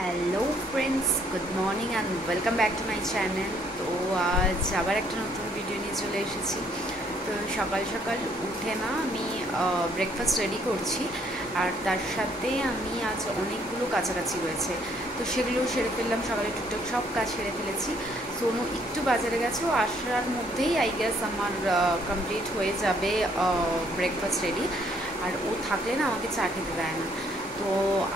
Hello friends, good morning and welcome back to my channel. তো আজ আবার একটা নতুন ভিডিও নিয়ে চলে এসেছি। তো সকাল সকাল উঠে না আমি ব্রেকফাস্ট রেডি করছি, আর তার সাথে আমি আজ অনেকগুলো কাছাকাছি রয়েছে, তো সেগুলো সেরে ফেললাম। সকালে টুকটাক সব কাজ সেরে ফেলেছি। সোনু একটু বাজারে গেছে, ও আসার মধ্যেই আই গেস আমার কমপ্লিট হয়ে যাবে ব্রেকফাস্ট রেডি। আর ও থাকলে না আমাকে চা খেতে দেয় না। তো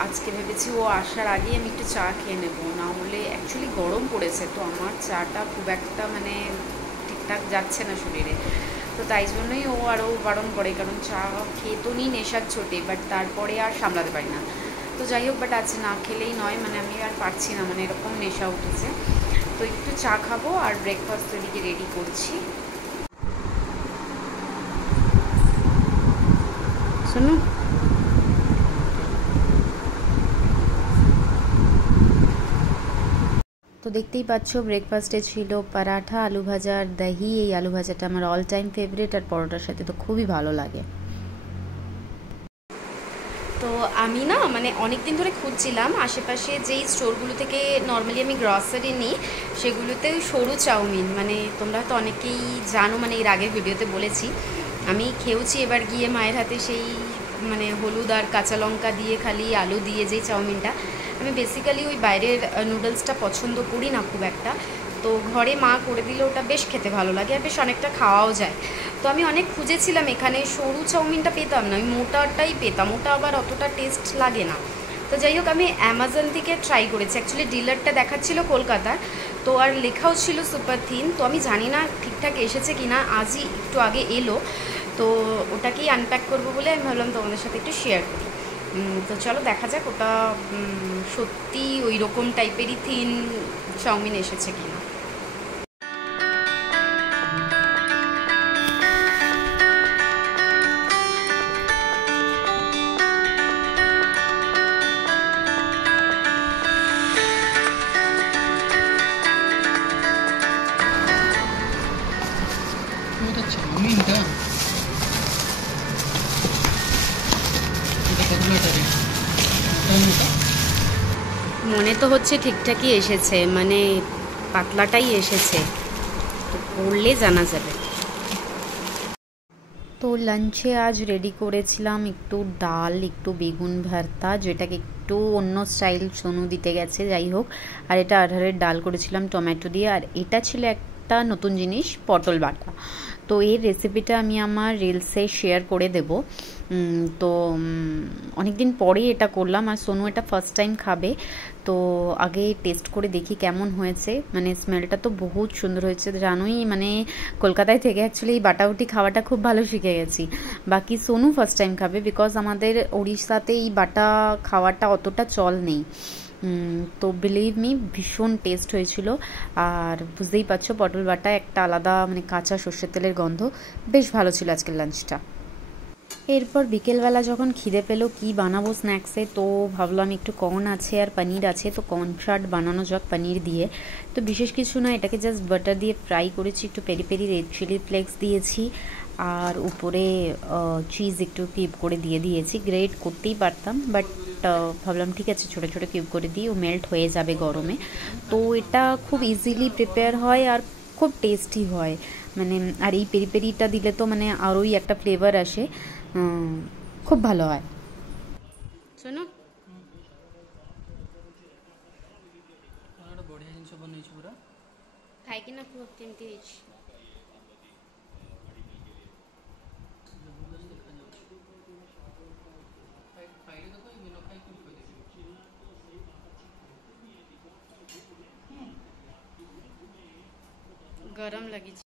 আজকে ভেবেছি ও আসার আগেই আমি একটু চা খেয়ে নেবো, না হলে অ্যাকচুয়ালি গরম পড়েছে, তো আমার চাটা খুব একটা ঠিকঠাক যাচ্ছে না শরীরে। তো তাই জন্যই ও আরও বারণ করে, কারণ চা খেয়ে তো নিই নেশার ছোটে, বাট তারপরে আর সামলাতে পারি না। তো যাই হোক, বাট আজ না খেলেই নয়, আমি আর পারছি না, এরকম নেশা উঠেছে। তো একটু চা খাবো আর ব্রেকফাস্ট এদিকে রেডি করছি। শোনো, তো দেখতেই পাচ্ছ ব্রেকফাস্টে ছিল পরাঠা, আলু ভাজা আর দহি। এই আলু ভাজাটা আমার অল টাইম ফেভারিট, আর পরোটার সাথে তো খুবই ভালো লাগে। তো আমি না অনেক দিন ধরে খুঁজছিলাম আশেপাশে যেই স্টোরগুলো থেকে নর্মালি আমি গ্রসারি নিই, সেগুলোতে ওই সরু চাউমিন, তোমরা তো অনেকেই জানো, এর আগের ভিডিওতে বলেছি। আমি খেয়েওছি এবার গিয়ে মায়ের হাতে সেই হলুদ আর কাঁচা লঙ্কা দিয়ে খালি আলু দিয়ে যেই চাউমিনটা। আমি বেসিক্যালি ওই বাইরের নুডলসটা পছন্দ করি না খুব একটা। তো ঘরে মা করে দিলে ওটা বেশ খেতে ভালো লাগে, আর বেশ অনেকটা খাওয়াও যায়। তো আমি অনেক খুঁজেছিলাম, এখানে সরু চাউমিনটা পেতাম না, আমি মোটাটাই পেতাম, ওটা আবার অতটা টেস্ট লাগে না। তো যাই হোক, আমি অ্যামাজন থেকে ট্রাই করেছি। অ্যাকচুয়ালি ডিলারটা দেখাচ্ছিল কলকাতার, তো আর লেখাও ছিল সুপার থিন। তো আমি জানি না ঠিকঠাক এসেছে কি না, আজই একটু আগে এলো। তো ওটাকেই আনপ্যাক করবো বলে আমি ভাবলাম তোমাদের সাথে একটু শেয়ার করি। তো চলো দেখা যাক ওটা সত্যি ওই রকম টাইপেরই থিন চাউমিন এসেছে কিনা। চাউমিনটা মনে তো হচ্ছে ঠিকঠাকই এসেছে, পাতলাটাই এসেছে, তো পড়লে জানা যাবে। তো লাঞ্চে আজ রেডি করেছিলাম একটু ডাল, একটু বেগুন ভর্তা, যেটাকে একটু অন্য স্টাইল সোনু দিতে গেছে, যাই হোক। আর এটা আধারের ডাল করেছিলাম টমেটো দিয়ে, আর এটা ছিল একটা নতুন জিনিস, পটল বাটা। তো এর রেসিপিটা আমি আমার রিলসে শেয়ার করে দেব। তো অনেক দিন পরেই এটা করলাম, আর সোনু এটা ফার্স্ট টাইম খাবে। তো আগে টেস্ট করে দেখি কেমন হয়েছে। স্মেলটা তো বহুত সুন্দর হয়েছে, জানোই কলকাতায় থেকে অ্যাকচুয়ালি এই বাটাউটি খাওয়াটা খুব ভালো শিখে গেছি। বাকি সোনু ফার্স্ট টাইম খাবে, বিকজ আমাদের উড়িষ্যাতে এই বাটা খাওয়াটা অতটা চল নেই। তো বিলিভ মি, ভীষণ টেস্ট হয়েছিল। আর বুঝতেই পারছো পটল বাটা একটা আলাদা কাঁচা সর্ষের তেলের গন্ধ, বেশ ভালো ছিল আজকের লাঞ্চটা। এরপর বিকেলবেলা যখন খিদে পেলো কি বানাবো স্ন্যাক্সে, তো ভাবলাম একটু কর্ন আছে আর পনির আছে, তো কর্ন চাট বানানো যাক পনির দিয়ে। তো বিশেষ কিছু না, এটাকে জাস্ট বাটার দিয়ে ফ্রাই করেছি, একটু peri peri red chilli flakes দিয়েছি, আর উপরে চিজ একটু কিউব করে দিয়ে দিয়েছি। গ্রেট করতেই পারতাম, বাট ভাবলাম ঠিক আছে ছোটো ছোটো কিউব করে দিই, ও মেল্ট হয়ে যাবে গরমে। তো এটা খুব ইজিলি প্রিপেয়ার হয় আর খুব টেস্টি হয়। আর এই পেরি পেরিটা দিলে তো আরোই একটা ফ্লেভার আসে, খুব ভালো হয়। শোনো, ବଢିଆ ଜିନିଷ ବନେଇଛୁ ପୁରା। ଖାଇକି ନା କୁହ କେମିତି ହେଇଛି। গরম লাগিছে।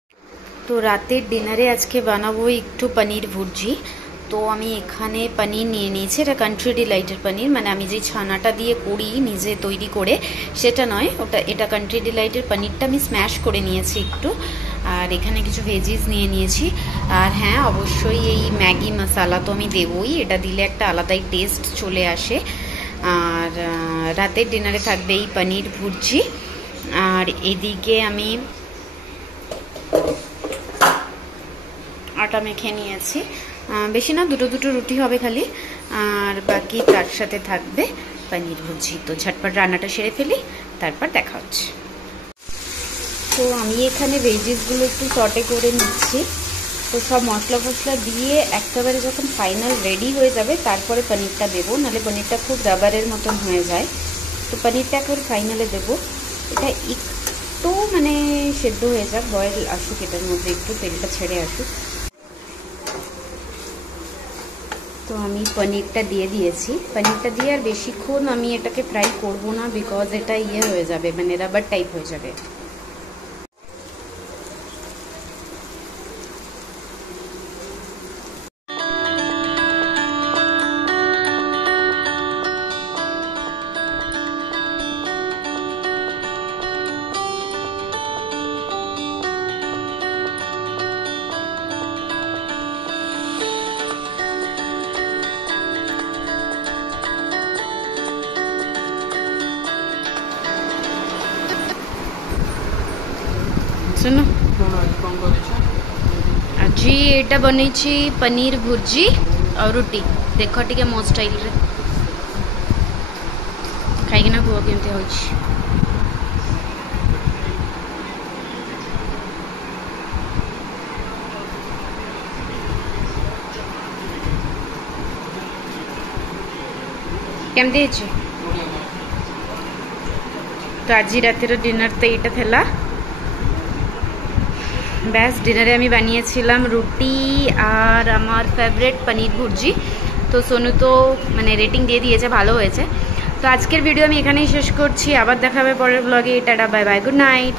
তো রাতের ডিনারে আজকে বানাবো একটু পনির ভুর্জি। তো আমি এখানে পনির নিয়ে নিয়েছি, এটা কান্ট্রি ডিলাইটের পনির, আমি যে ছানাটা দিয়ে করি নিজে তৈরি করে সেটা নয়, এটা কান্ট্রি ডিলাইটের পনিরটা আমি স্ম্যাশ করে নিয়েছি একটু। আর এখানে কিছু ভেজিস নিয়ে নিয়েছি। আর হ্যাঁ, অবশ্যই এই ম্যাগি মশলা তো আমি দেবই, এটা দিলে একটা আলাদাই টেস্ট চলে আসে। আর রাতের ডিনারে থাকবে এই পনির ভুর্জি। আর এদিকে আমি আটা মেখে নিয়েছি, বেশি না, দুটো দুটো রুটি হবে খালি, আর বাকি তার সাথে থাকবে পনির ভুজি। তো ঝটপট রান্নাটা সেরে ফেলি, তারপর দেখা হচ্ছে। তো আমি এখানে ভেজিসগুলো একটু সটে করে নিচ্ছি। তো সব মশলা ফসলা দিয়ে একেবারে যখন ফাইনাল রেডি হয়ে যাবে তারপরে পনিরটা দেবো, নাহলে পনিরটা খুব রাবারের মতন হয়ে যায়। তো পনিরটা একেবারে ফাইনালে দেবো। এটা একটু মানে সেদ্ধ হয়ে যাক, বয়েল আসুক, এটার মধ্যে একটু তেলটা ছেড়ে আসুক। তো আমি পনিরটা দিয়ে দিয়েছি। পনিরটা দিয়ে আর বেশিক্ষণ আমি এটাকে ফ্রাই করব না, বিকজ এটা ইয়ে হয়ে যাবে, মানে রাবার টাইপ হয়ে যাবে। ଶୁଣ ଆଜି ଏଇଟା ବନେଇଛି ପନିର ଭୁର୍ଜି ଆଉ ରୁଟି। ଦେଖ ଟିକେ ମୋ ଷ୍ଟାଇଲରେ ଖାଇକିନା କୁହ କେମିତି ହେଉଛି। କେମିତି ହେଇଛି? ତ ଆଜି ରାତିର ଡିନର ତ এইটা ଥିଲା। ব্যাস ডিনারে আমি বানিয়েছিলাম রুটি আর আমার ফেভারিট পনির ভুর্জি। তো সোনু তো মানে রেটিং দিয়ে দিয়েছে, ভালো হয়েছে। তো আজকের ভিডিও আমি এখানেই শেষ করছি, আবার দেখা হবে পরের ব্লগে। Tata, bye bye, good night.